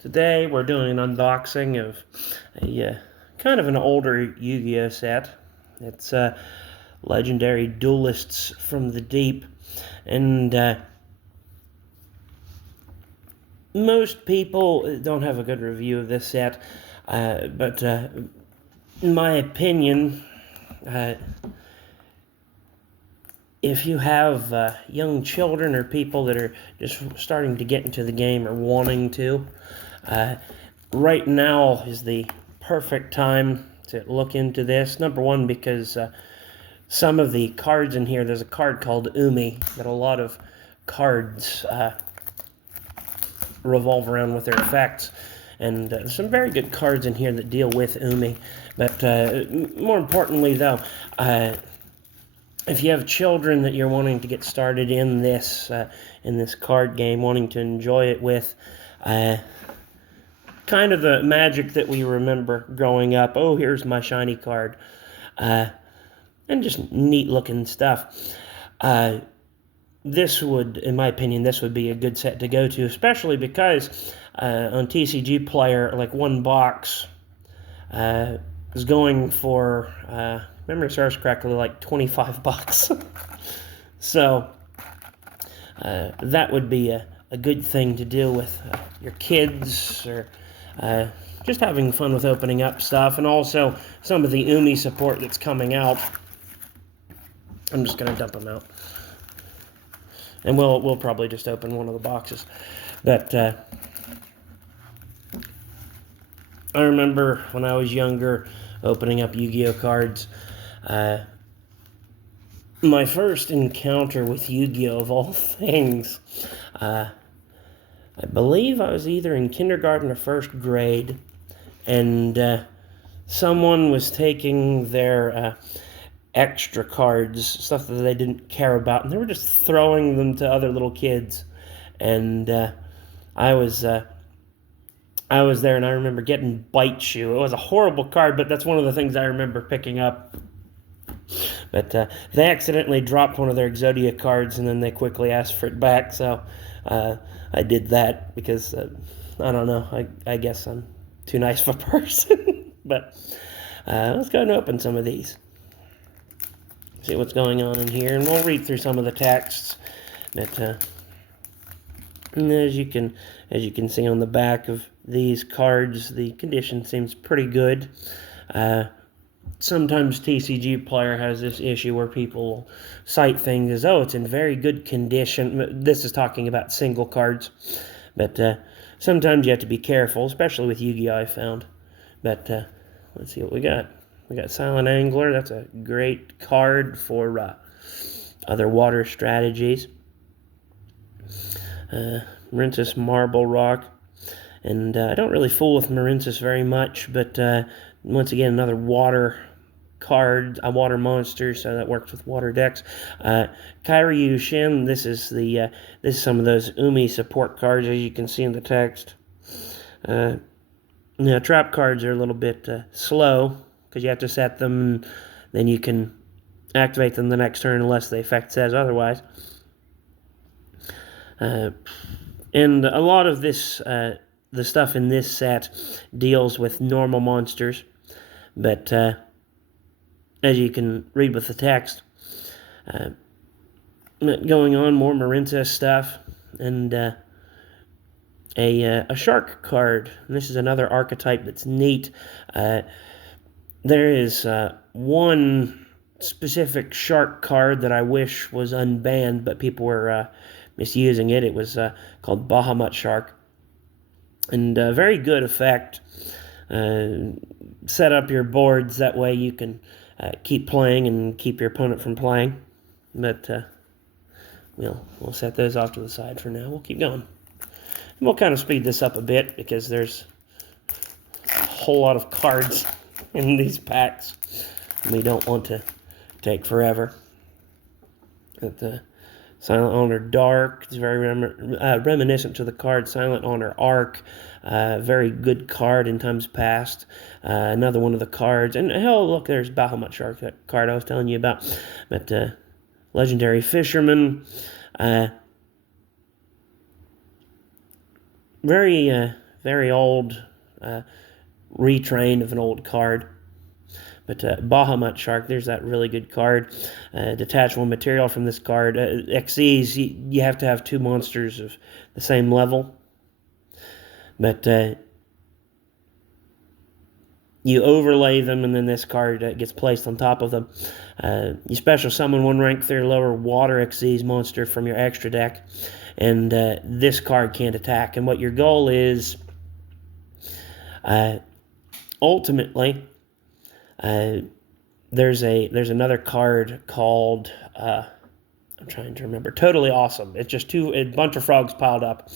Today we're doing an unboxing of a kind of an older Yu-Gi-Oh set. It's legendary Duelists from the Deep, and most people don't have a good review of this set, but in my opinion, uh, if you have young children or people that are just starting to get into the game or wanting to, uh, right now is the perfect time to look into this. Number one, because some of the cards in here, there's a card called Umi that a lot of cards revolve around with their effects. And there's some very good cards in here that deal with Umi. But more importantly, though, if you have children that you're wanting to get started in this card game, wanting to enjoy it with, kind of the magic that we remember growing up. Oh, here's my shiny card, and just neat looking stuff. This would, in my opinion, this would be a good set to go to, especially because on TCG Player, like one box is going for, memory serves correctly, like 25 bucks. So that would be a good thing to do with your kids, or just having fun with opening up stuff, and also some of the Umi support that's coming out. I'm just going to dump them out, and we'll probably just open one of the boxes. But I remember when I was younger opening up Yu-Gi-Oh cards. My first encounter with Yu-Gi-Oh, of all things, I believe I was either in kindergarten or first grade, and someone was taking their extra cards, stuff that they didn't care about, and they were just throwing them to other little kids. And I was there, and I remember getting Bite Shoe. It was a horrible card, but that's one of the things I remember picking up. But they accidentally dropped one of their Exodia cards, and then they quickly asked for it back. So I did that because, I don't know, I guess I'm too nice of a person. But let's go and open some of these. See what's going on in here, and we'll read through some of the texts. But and as you can see on the back of these cards, the condition seems pretty good. Sometimes TCG Player has this issue where people cite things as, oh, it's in very good condition. This is talking about single cards. But sometimes you have to be careful, especially with Yu-Gi-Oh! I found. But let's see what we got. We got Silent Angler. That's a great card for other water strategies. Marincis Marble Rock. And I don't really fool with Marincis very much, but once again, another water card, a water monster, so that works with water decks. Kairyu Shin, this is some of those Umi support cards, as you can see in the text. Now, trap cards are a little bit slow, because you have to set them, and then you can activate them the next turn unless the effect says otherwise. And a lot of this, the stuff in this set deals with normal monsters, but as you can read with the text, going on, more Marinta stuff, and a shark card. And this is another archetype that's neat. There is one specific shark card that I wish was unbanned, but people were misusing it. It was called Bahamut Shark. And very good effect. Set up your boards, that way you can keep playing and keep your opponent from playing. But we'll set those off to the side for now. We'll keep going. And we'll kind of speed this up a bit because there's a whole lot of cards in these packs. And we don't want to take forever. But the Silent Honor Dark is very reminiscent to the card Silent Honor Arc. Very good card in times past. Another one of the cards. And hell, look, there's Bahamut Shark, that card I was telling you about. But Legendary Fisherman. Very very old retrain of an old card. But Bahamut Shark, there's that really good card. Detachable material from this card. XEs, you have to have 2 monsters of the same level. But you overlay them, and then this card gets placed on top of them. You special summon 1 rank 3 or lower Water XEs monster from your extra deck, and this card can't attack. And what your goal is, ultimately, there's another card called I'm trying to remember. Totally Awesome. It's just a bunch of frogs piled up,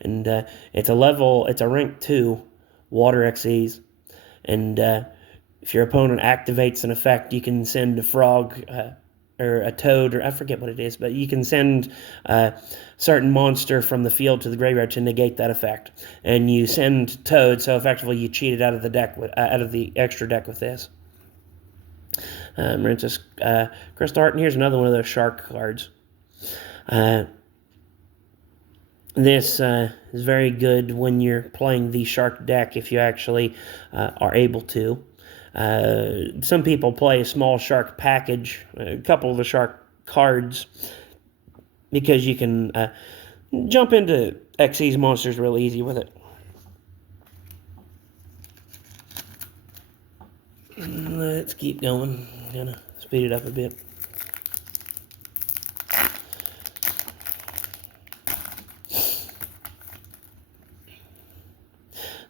and it's a rank 2 Water XEs, and if your opponent activates an effect, you can send a frog or a toad, or I forget what it is, but you can send a certain monster from the field to the graveyard to negate that effect, and you send toad, so effectively you cheated out of the deck out of the extra deck with this. Crystal Heart, and here's another one of those shark cards. This is very good when you're playing the shark deck, if you actually are able to. Some people play a small shark package, a couple of the shark cards, because you can jump into XE's monsters real easy with it. Let's keep going. I'm gonna speed it up a bit.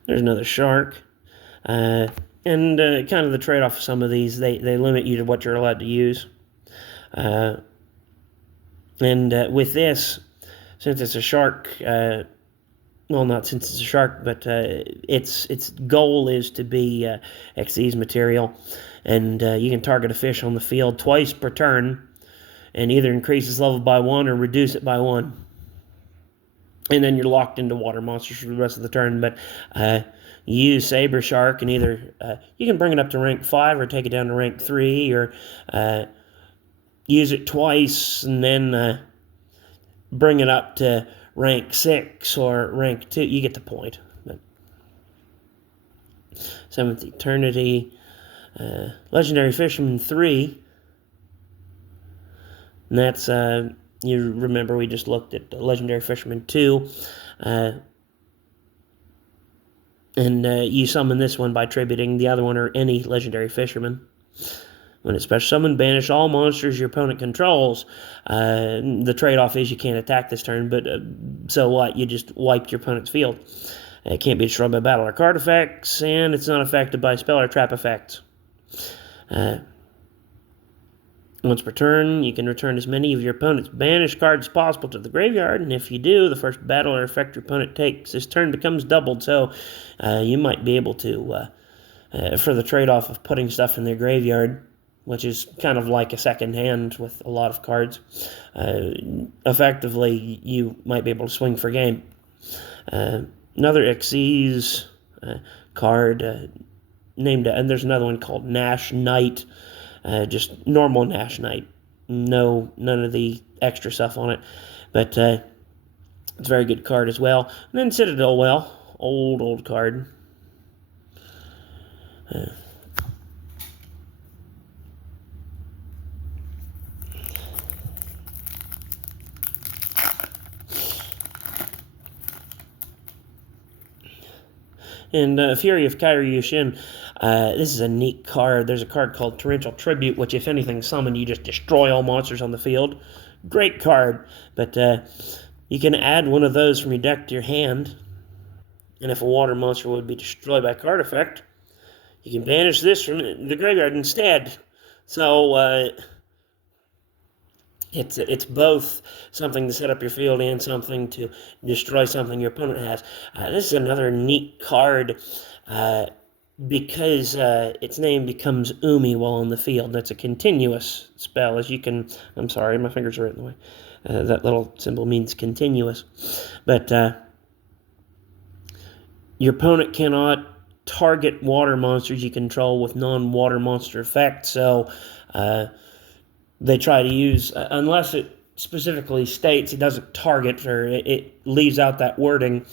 There's another shark. And kind of the trade-off of some of these, they limit you to what you're allowed to use. And with this, since it's a shark, well, not since it's a shark, but its goal is to be XE's material. And you can target a fish on the field twice per turn, and either increase its level by 1 or reduce it by 1. And then you're locked into water monsters for the rest of the turn. But you use Saber Shark, and either you can bring it up to rank 5 or take it down to rank 3, or use it twice and then bring it up to rank 6 or rank 2. You get the point. But Seventh Eternity, Legendary Fisherman 3. And that's, you remember we just looked at Legendary Fisherman 2. And you summon this one by tributing the other one or any Legendary Fisherman. When it's special summon, banish all monsters your opponent controls. The trade-off is you can't attack this turn, but so what? You just wiped your opponent's field. It can't be destroyed by battle or card effects, and it's not affected by spell or trap effects. Once per turn, you can return as many of your opponent's banished cards as possible to the graveyard, and if you do, the first battle or effect your opponent takes this turn becomes doubled, so you might be able to, for the trade-off of putting stuff in their graveyard, which is kind of like a second hand with a lot of cards, effectively you might be able to swing for game. Another Xyz card named, and there's another one called Nash Knight, just normal Nash Knight, none of the extra stuff on it, but it's a very good card as well. And then Citadel Well, old card. And Fury of Kairyu-Shin, this is a neat card. There's a card called Torrential Tribute, which if anything summoned, you just destroy all monsters on the field. Great card, but you can add one of those from your deck to your hand, and if a water monster would be destroyed by card effect, you can banish this from the graveyard instead. So it's both something to set up your field and something to destroy something your opponent has. This is another neat card because its name becomes Umi while on the field. That's a continuous spell, as you can... I'm sorry, my fingers are in the way. That little symbol means continuous. But your opponent cannot target water monsters you control with non-water monster effects, so they try to use, unless it specifically states it doesn't target, or it leaves out that wording,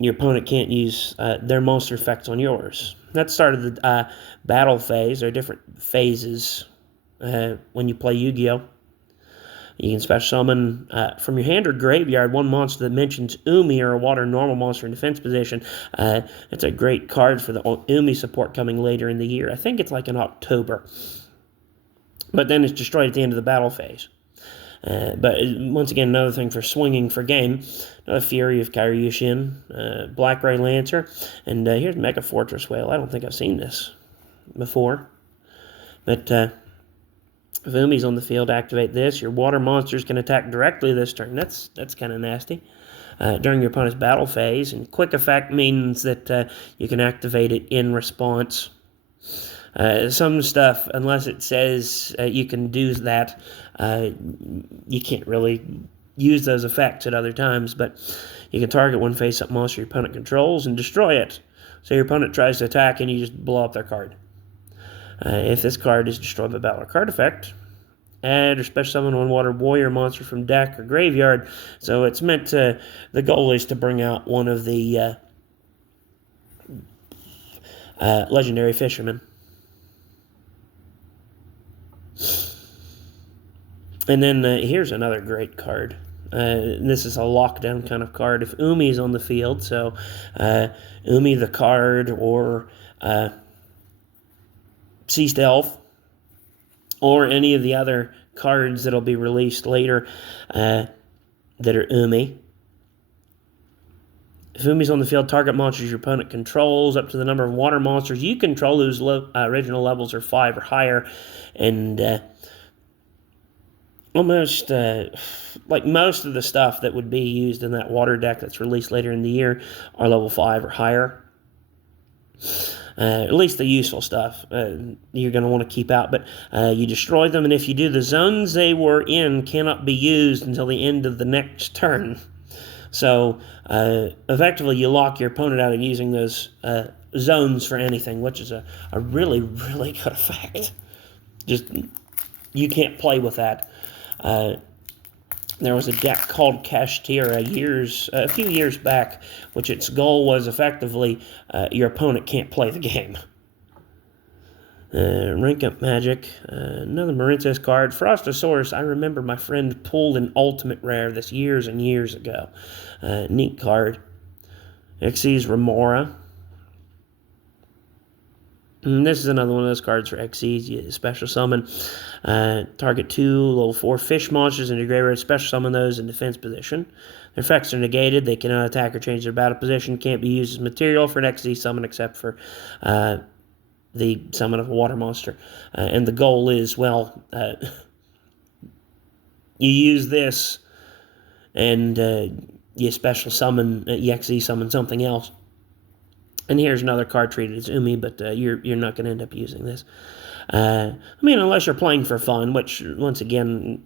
your opponent can't use their monster effects on yours. That's the start of the battle phase. There are different phases when you play Yu-Gi-Oh! You can special summon from your hand or graveyard one monster that mentions Umi or a water normal monster in defense position. It's a great card for the Umi support coming later in the year. I think it's like in October. But then it's destroyed at the end of the battle phase. But once again, another thing for swinging for game. Another Fury of Karyushin, Black Ray Lancer, and here's Mega Fortress Whale. I don't think I've seen this before. But if Umi's on the field, activate this. Your water monsters can attack directly this turn. That's kind of nasty. During your opponent's battle phase. And quick effect means that you can activate it in response. Some stuff, unless it says you can do that, you can't really use those effects at other times, but you can target one face-up monster your opponent controls and destroy it. So your opponent tries to attack and you just blow up their card. If this card is destroyed by battle or card effect, add or special summon one water warrior monster from deck or graveyard. So it's meant to, the goal is to bring out one of the legendary fishermen. And then here's another great card. This is a lockdown kind of card. If Umi's on the field, so Umi the card, or Ceased Elf, or any of the other cards that'll be released later that are Umi. If Umi's on the field, target monsters your opponent controls up to the number of water monsters you control whose original levels are 5 or higher, and almost like most of the stuff that would be used in that water deck that's released later in the year are level 5 or higher. At least the useful stuff you're going to want to keep out, but you destroy them, and if you do, the zones they were in cannot be used until the end of the next turn. So effectively you lock your opponent out of using those zones for anything, which is a really, really good effect. Just, you can't play with that. There was a deck called Kashtira a few years back, which its goal was effectively your opponent can't play the game. Rank Up Magic, another Marinces card. Frostosaurus, I remember my friend pulled an ultimate rare this years and years ago. Neat card. Xyz Remora. And this is another one of those cards for Xyz. You special summon. Target 2 level 4 fish monsters in your graveyard. Special summon those in defense position. Their effects are negated. They cannot attack or change their battle position. Can't be used as material for an Xyz summon except for the summon of a water monster. And the goal is, well, you use this and you special summon, you Xyz summon something else. And here's another card treated as Umi, but you're not going to end up using this. I mean, unless you're playing for fun, which, once again,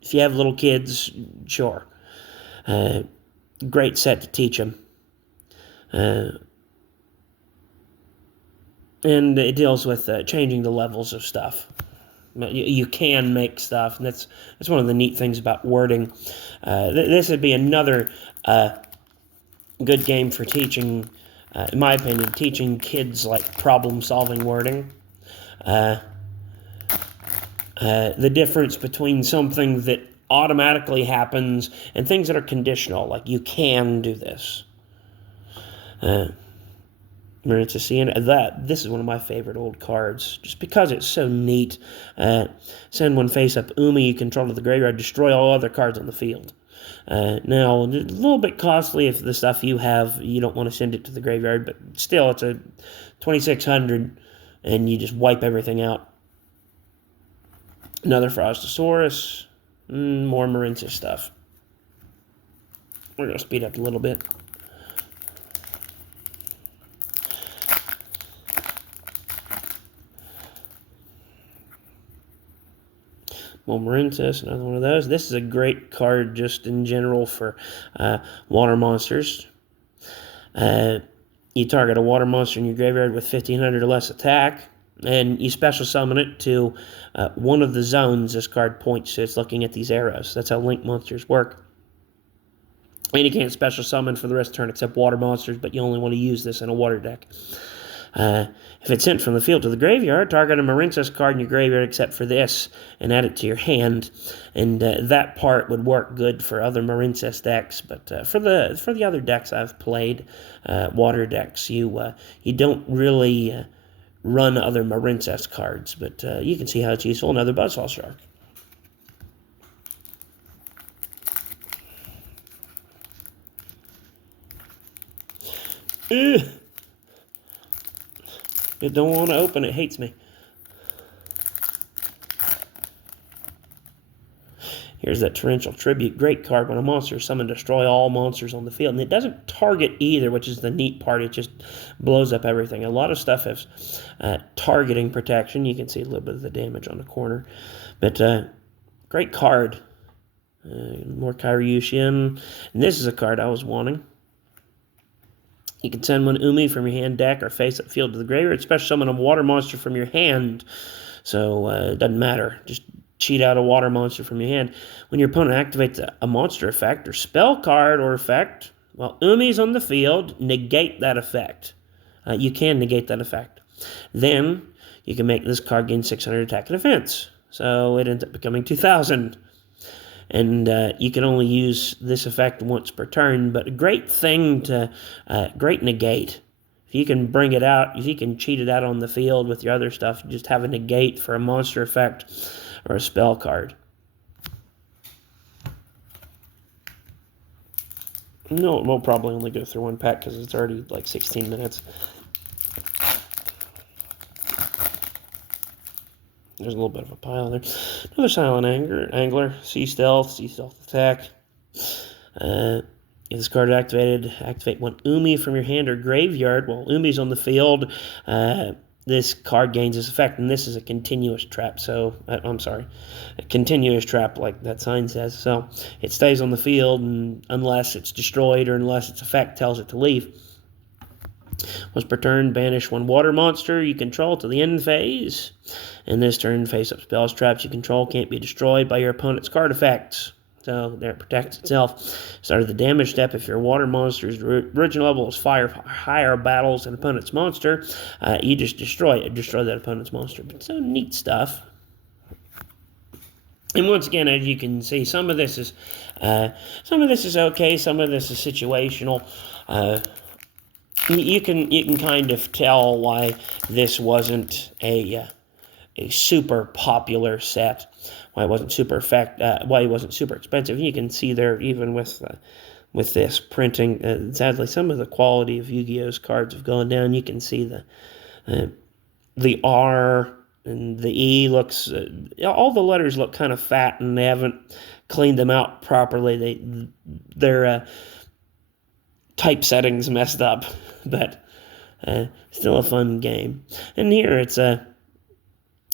if you have little kids, sure. Great set to teach them. And it deals with changing the levels of stuff. You can make stuff, and that's one of the neat things about wording. This would be another good game for teaching, in my opinion, teaching kids like problem-solving wording. The difference between something that automatically happens and things that are conditional, like you can do this. This is one of my favorite old cards, just because it's so neat. Send one face up Umi you control to the graveyard, destroy all other cards on the field. Now, a little bit costly if the stuff you have, you don't want to send it to the graveyard, but still, it's a 2,600, and you just wipe everything out. Another Frostosaurus, more Marinces stuff. We're going to speed up a little bit. Marinces, another one of those. This is a great card just in general for water monsters. You target a water monster in your graveyard with 1,500 or less attack, and you special summon it to one of the zones this card points to. It's looking at these arrows. That's how link monsters work. And you can't special summon for the rest of the turn except water monsters, but you only want to use this in a water deck. If it's sent from the field to the graveyard, target a Marincess card in your graveyard except for this, and add it to your hand. And that part would work good for other Marincess decks, but for the other decks I've played, water decks, you don't really run other Marincess cards, but you can see how it's useful. Another Buzzsaw Shark. Ugh. It don't want to open. It hates me. Here's that Torrential Tribute. Great card. When a monster is summoned, destroy all monsters on the field. And it doesn't target either, which is the neat part. It just blows up everything. A lot of stuff has targeting protection. You can see a little bit of the damage on the corner. But great card. More Kyriushin. And this is a card I was wanting. You can send one Umi from your hand deck or face up field to the graveyard. Special summon a water monster from your hand. So it doesn't matter. Just cheat out a water monster from your hand. When your opponent activates a monster effect or spell card or effect, while Umi's on the field, negate that effect. You can negate that effect. Then you can make this card gain 600 attack and defense. So it ends up becoming 2,000. And you can only use this effect once per turn, but a great thing to, great negate. If you can bring it out, if you can cheat it out on the field with your other stuff, you just have a negate for a monster effect or a spell card. No, we'll probably only go through one pack because it's already like 16 minutes. There's a little bit of a pile there. Another Silent Angler, Sea Stealth attack. If this card is activated, activate one Umi from your hand or graveyard. While Umi's on the field, this card gains this effect, and this is a continuous trap. So, I'm sorry, a continuous trap like that sign says. So, it stays on the field and unless it's destroyed or unless its effect tells it to leave. Once per turn, banish one water monster you control to the end phase. In this turn, face-up spells, traps you control can't be destroyed by your opponent's card effects. So there it protects itself. Start of the damage step. If your water monster's original level is higher battles an opponent's monster, you just destroy it. Destroy that opponent's monster. But so neat stuff. And once again, as you can see, some of this is okay. Some of this is situational. You can kind of tell why this wasn't a super popular set, why it wasn't super expensive. You can see there even with this printing. Sadly, some of the quality of Yu-Gi-Oh's cards have gone down. You can see the R and the E looks. All the letters look kind of fat, and they haven't cleaned them out properly. Their type settings messed up, but still a fun game. And here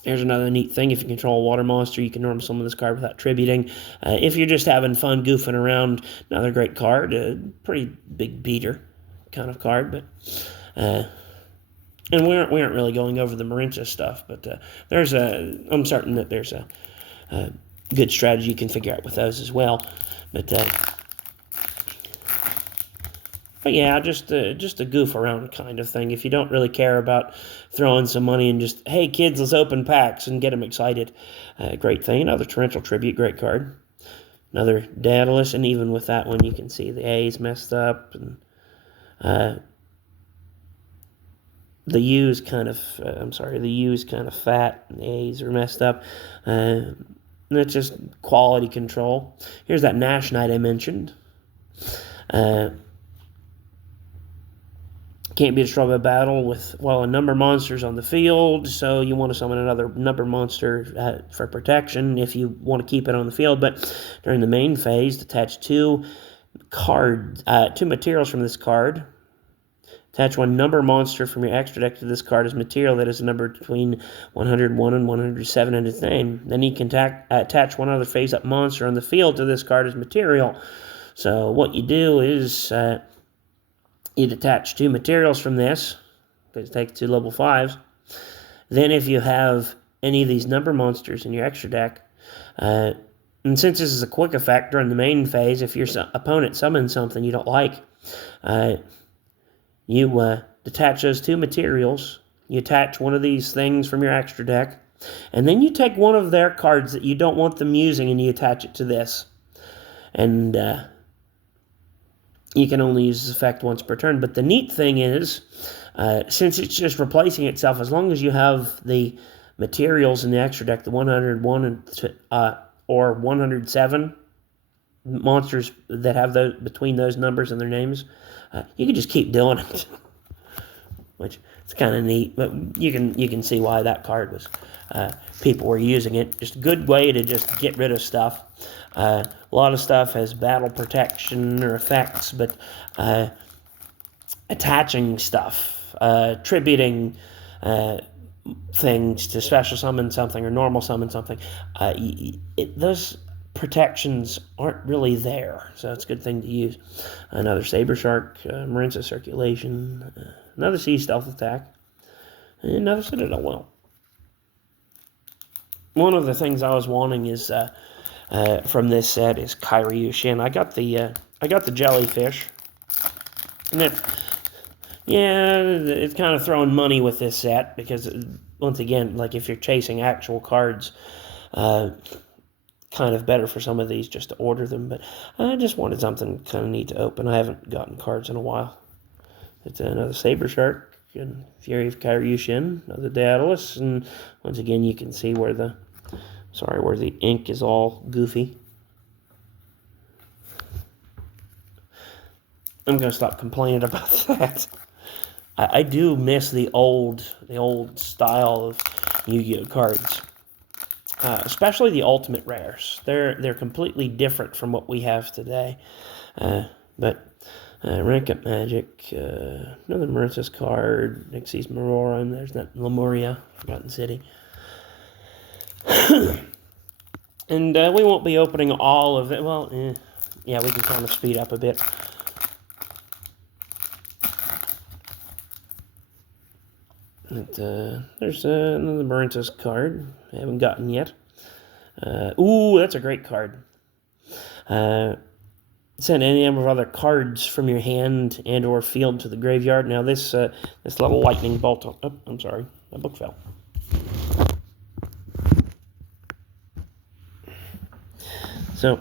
here's another neat thing. If you control a water monster, you can normal summon this card without tributing. If you're just having fun goofing around, another great card. Pretty big beater kind of card, but and we aren't really going over the Marincess stuff, but I'm certain that there's a good strategy you can figure out with those as well. But yeah, just a goof around kind of thing. If you don't really care about throwing some money and just, hey kids, let's open packs and get them excited, great thing. Another Torrential Tribute, great card. Another Duelists, and even with that one, you can see the A's messed up, and the U's kind of, the U's kind of fat, and the A's are messed up. And that's just quality control. Here's that Nash Knight I mentioned. Can't be destroyed by battle while a number monster's on the field, so you want to summon another number monster for protection if you want to keep it on the field. But during the main phase, attach two materials from this card. Attach one number monster from your extra deck to this card as material that is a number between 101 and 107 in its name. Then you can attach one other face-up monster on the field to this card as material. So what you do is you detach two materials from this, because it takes two level 5s. Then if you have any of these number monsters in your extra deck, And since this is a quick effect during the main phase, if your opponent summons something you don't like, you detach those two materials. You attach one of these things from your extra deck, and then you take one of their cards that you don't want them using and you attach it to this. And you can only use this effect once per turn. But the neat thing is, since it's just replacing itself, as long as you have the materials in the extra deck, the 101 or 107 monsters that have those between those numbers and their names, you can just keep doing it, which it's kind of neat. But you can see why that card was people were using it. Just a good way to just get rid of stuff. A lot of stuff has battle protection or effects, but attaching stuff, tributing things to special summon something or normal summon something, those protections aren't really there, so it's a good thing to use. Another Saber Shark, Marinza Circulation, another Sea Stealth Attack, and another Citadel Well. One of the things I was wanting is from this set is Kairyu Shin. I got the jellyfish, and it's kind of throwing money with this set because, once again, like if you're chasing actual cards, kind of better for some of these just to order them. But I just wanted something kind of neat to open. I haven't gotten cards in a while. It's another Saber Shark and Fury of Kairyu Shin, another Duelists, and once again you can see where the ink is all goofy. I'm gonna stop complaining about that. I do miss the old style of Yu-Gi-Oh cards, especially the Ultimate Rares. They're completely different from what we have today. But Rank Up Magic, another Marissa's card, Nixie's Marora, and there's that Lemuria, Forgotten City. And we won't be opening all of it. Well, yeah, we can kind of speed up a bit. There's another Marinta's card I haven't gotten yet. Ooh, that's a great card. Send any number of other cards from your hand and or field to the graveyard. Now this little lightning bolt. Oh, I'm sorry, my book fell. So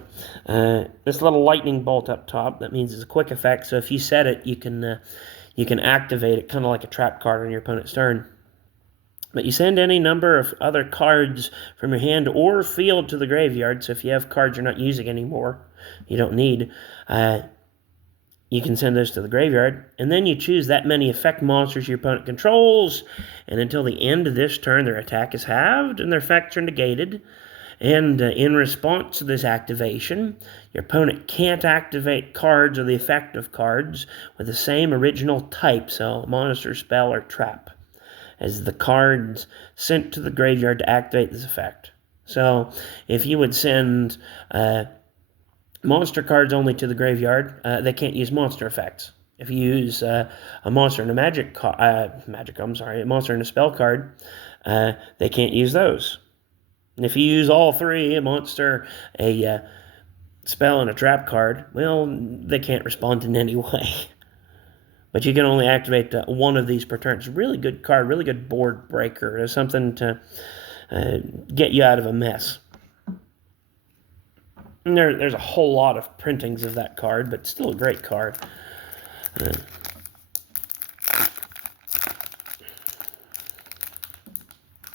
this little lightning bolt up top, that means it's a quick effect. So if you set it, you can activate it, kind of like a trap card on your opponent's turn. But you send any number of other cards from your hand or field to the graveyard. So if you have cards you're not using anymore, you don't need, you can send those to the graveyard. And then you choose that many effect monsters your opponent controls. And until the end of this turn, their attack is halved and their effects are negated. And in response to this activation, your opponent can't activate cards or the effect of cards with the same original type, so monster, spell, or trap, as the cards sent to the graveyard to activate this effect. So if you would send monster cards only to the graveyard, they can't use monster effects. If you use a monster and a monster and a spell card, they can't use those. And if you use all three, a monster, a spell, and a trap card, well, they can't respond in any way. But you can only activate one of these per turn. It's a really good card, really good board breaker. It's something to get you out of a mess. And there's a whole lot of printings of that card, but still a great card.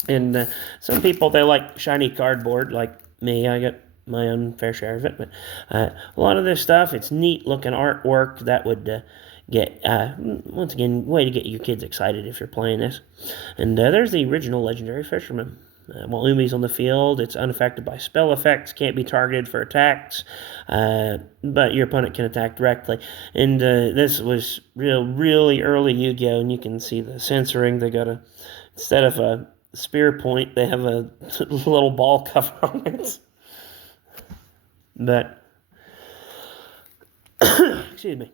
And some people, they like shiny cardboard, like me. I get my own fair share of it. But a lot of this stuff, it's neat looking artwork that would get, once again, way to get your kids excited if you're playing this. And there's the original Legendary Fisherman. While Umi's on the field, it's unaffected by spell effects, can't be targeted for attacks, but your opponent can attack directly. And this was really early Yu-Gi-Oh! And you can see the censoring. They got instead of a spear point, they have a little ball cover on it. But, excuse me.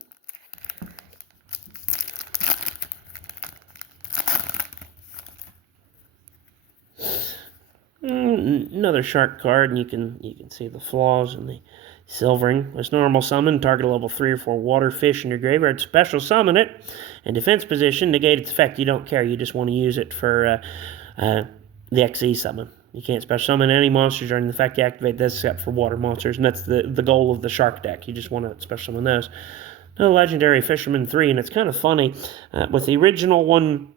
another shark card, and you can see the flaws and the silvering. It's normal summon, target a level 3 or 4 water fish in your graveyard, special summon it, in defense position, negate its effect. You don't care, you just want to use it for the XE summon. You can't special summon any monsters during the fact you activate this except for water monsters, and that's the goal of the shark deck. You just want to special summon those. No legendary Fisherman 3, and it's kind of funny. With the original one,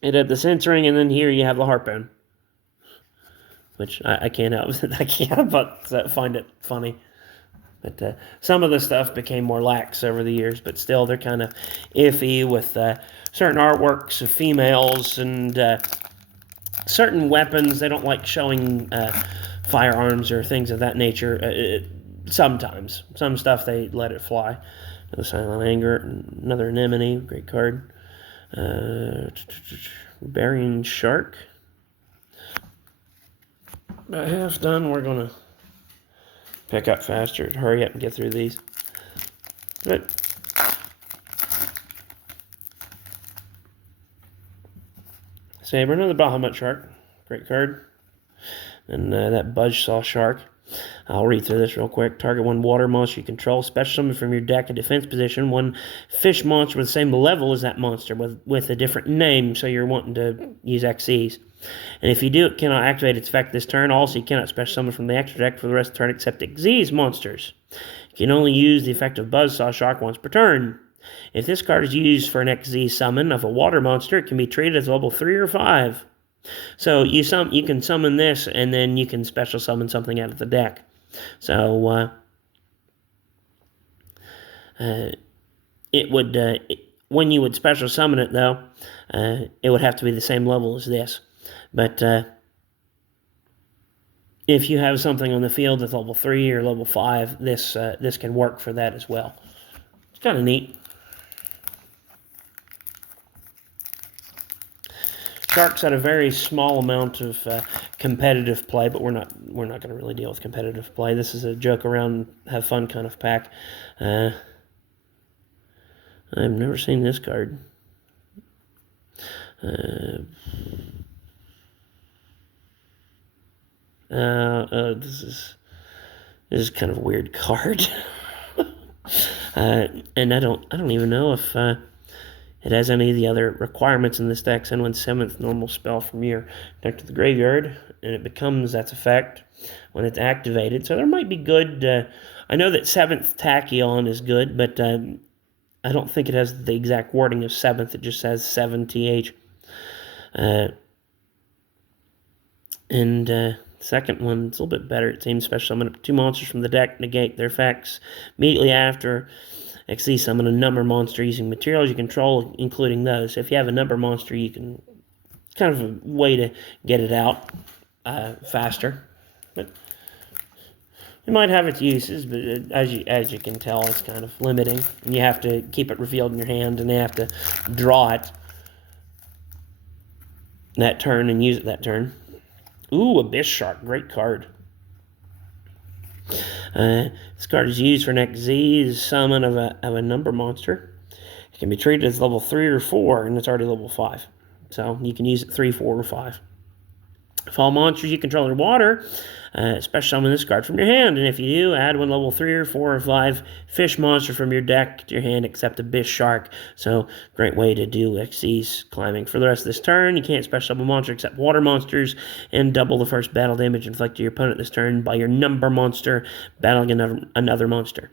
it had the censoring, and then here you have the harpoon. Which I can't help. I can't but find it funny. But some of the stuff became more lax over the years, but still they're kind of iffy with certain artworks of females and certain weapons. They don't like showing firearms or things of that nature. Sometimes. Some stuff they let it fly. Another Silent Anger, another Anemone, great card. Burying Shark. About half done. We're going to pick up faster, hurry up and get through these. But Saber, another Bahamut Shark, great card. And that Buzzsaw Shark. I'll read through this real quick. Target 1 water monster you control. Special summon from your deck in defense position 1 fish monster with the same level as that monster with a different name, so you're wanting to use XEs. And if you do, it cannot activate its effect this turn. Also, you cannot special summon from the extra deck for the rest of the turn except XEs monsters. You can only use the effect of Buzzsaw Shark once per turn. If this card is used for an XZ summon of a water monster, it can be treated as level 3 or 5. So you can summon this, and then you can special summon something out of the deck. So it would when you would special summon it, though, it would have to be the same level as this. But if you have something on the field that's level 3 or level 5, this can work for that as well. It's kind of neat. Sharks had a very small amount of competitive play, but we're not going to really deal with competitive play. This is a joke around, have fun kind of pack. I've never seen this card. This is kind of a weird card. And I don't even know if it has any of the other requirements in this deck. Send 1 7th normal spell from your deck to the graveyard, and it becomes that effect when it's activated. So there might be good. I know that 7th Tachyon is good, but I don't think it has the exact wording of 7th. It just says 7th. And second one, it's a little bit better. It seems special. Summon up 2 monsters from the deck, negate their effects. Immediately after, XZ summon a number monster using materials you control, including those. So if you have a number monster, you can. It's kind of a way to get it out faster. But it might have its uses, but as you can tell, it's kind of limiting. And you have to keep it revealed in your hand, and you have to draw it that turn and use it that turn. Ooh, Abyss Shark, great card. This card is used for an XZ summon of a number monster. It can be treated as level 3 or 4, and it's already level 5. So you can use it 3, 4, or 5. If all monsters you control are water, special summon this card from your hand. And if you do, add 1 level 3 or 4 or 5 fish monster from your deck to your hand except Abyss Shark. So, great way to do XC's climbing. For the rest of this turn, you can't special summon a monster except water monsters, and double the first battle damage inflicted to your opponent this turn by your number monster battling another monster.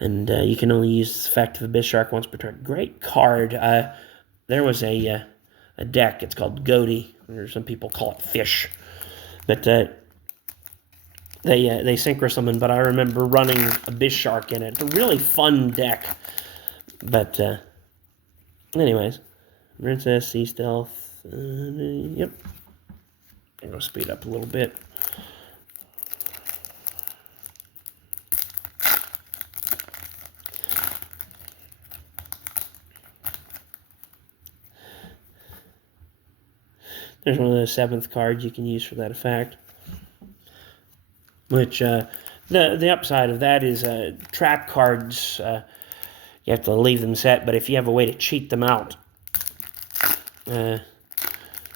And you can only use this effect of Abyss Shark once per turn. Great card. There was a deck, it's called Goaty, or some people call it Fish. But they synchro summon, but I remember running Abyss Shark in it. It's a really fun deck. But anyways, Princess, Sea Stealth, yep. I'm going to speed up a little bit. There's one of those 7th cards you can use for that effect. Which, the upside of that is trap cards, you have to leave them set, but if you have a way to cheat them out,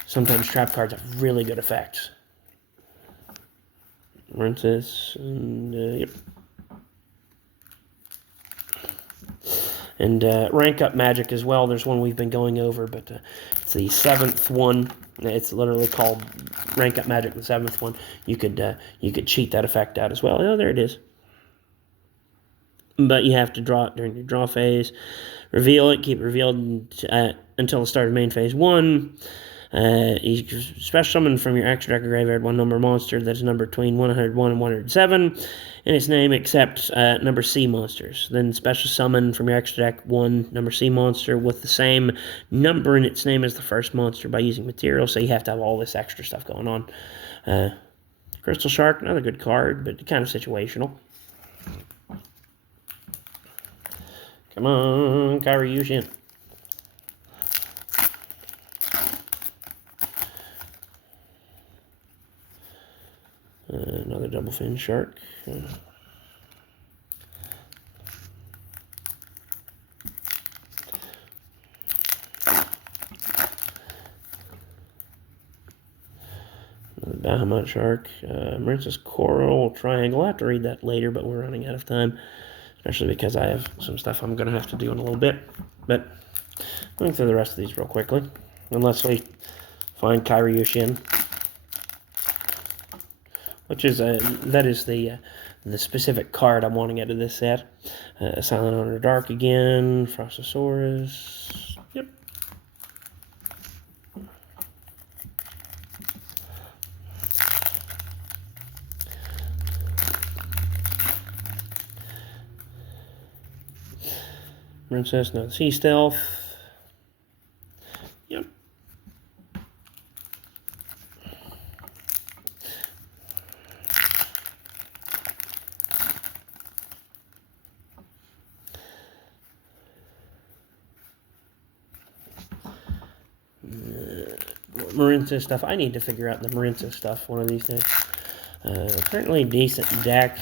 sometimes trap cards have really good effects. Princess, and yep. And rank up magic as well. There's one we've been going over, but it's the 7th one. It's literally called rank up magic, the 7th one. You could cheat that effect out as well. Oh, there it is. But you have to draw it during your draw phase. Reveal it. Keep it revealed until the start of main phase 1. You can special summon from your extra deck or graveyard one number monster that's numbered between 101 and 107 in its name, except number C monsters. Then special summon from your extra deck one number C monster with the same number in its name as the first monster by using material. So you have to have all this extra stuff going on. Crystal Shark, another good card, but kind of situational. Come on, Kairi Yushin. Another double fin shark. Another Bahamut shark. Marincess Coral Triangle. I'll have to read that later, but we're running out of time. Especially because I have some stuff I'm going to have to do in a little bit. But going through the rest of these real quickly. Unless we find Kairi Yushin. Which is that is the specific card I'm wanting out of this set. Silent Honor Dark again, Frostosaurus. Yep. Princess, no Sea Stealth. Yep. Marincess stuff. I need to figure out the Marincess stuff one of these days. Apparently decent deck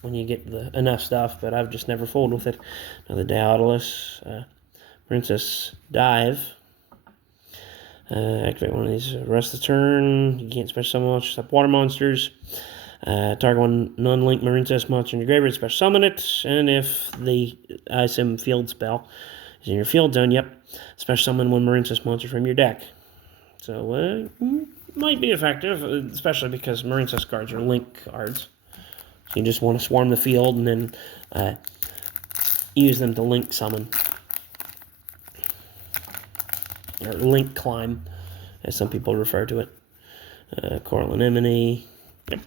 when you get enough stuff, but I've just never fooled with it. Another Duelists. Princess Dive. Activate one of these rest of the turn. You can't special summon monsters except water monsters. Target one non-link Marincess monster in your graveyard, special summon it, and if the ISM field spell is in your field zone, yep, special summon one Marincess monster from your deck. So, might be effective, especially because Marincess cards are link cards. So you just want to swarm the field and then use them to link summon. Or link climb, as some people refer to it. Coral Anemone. Yep.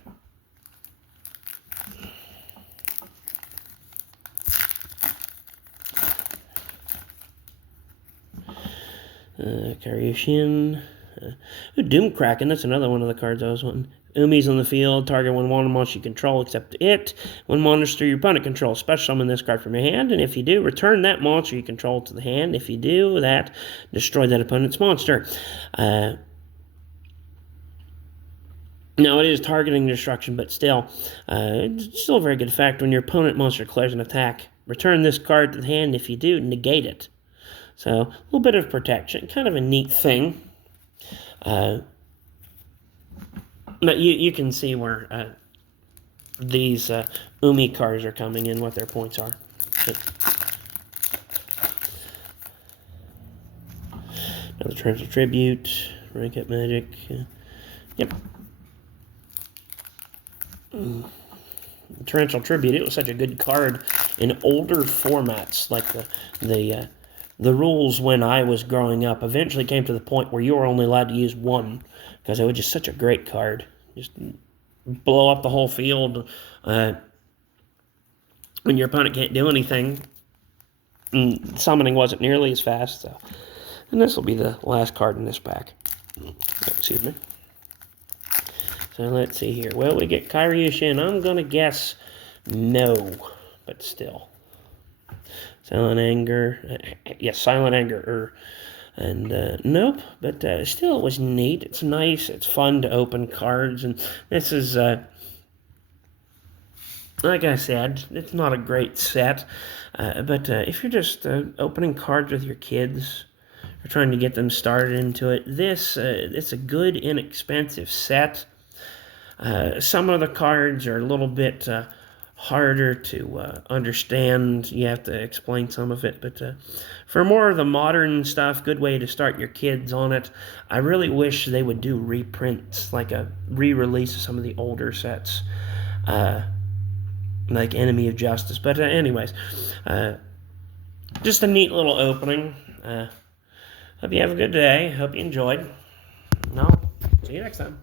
Kairi Yushin. Doom Kraken, that's another one of the cards I was wanting. Umi's on the field. Target one water monster you control except it. One monster your opponent controls. Special summon this card from your hand, and if you do, return that monster you control to the hand. If you do that, destroy that opponent's monster. Now, it is targeting destruction, but still, it's still a very good effect. When your opponent monster declares an attack, return this card to the hand. If you do, negate it. So, a little bit of protection. Kind of a neat thing. But you can see where these Umi cards are coming in, what their points are. Another Torrential Tribute, Rank Up Magic. Yep. Torrential Tribute, it was such a good card in older formats, like the rules when I was growing up eventually came to the point where you were only allowed to use one, because it was just such a great card. Just blow up the whole field when your opponent can't do anything. And summoning wasn't nearly as fast. So. And this will be the last card in this pack. Excuse me. So let's see here. Well, we get Kairi Yushin. I'm going to guess no, but still. Silent Anger. Yes, Silent Anger. And nope, but still it was neat. It's nice. It's fun to open cards. And this is, like I said, it's not a great set. But if you're just opening cards with your kids or trying to get them started into it, it's a good, inexpensive set. Some of the cards are a little bit harder to understand. You have to explain some of it. But for more of the modern stuff, good way to start your kids on it. I really wish they would do reprints, like a re-release of some of the older sets, like Enemy of Justice. But anyways, just a neat little opening. Hope you have a good day. Hope you enjoyed. No, see you next time.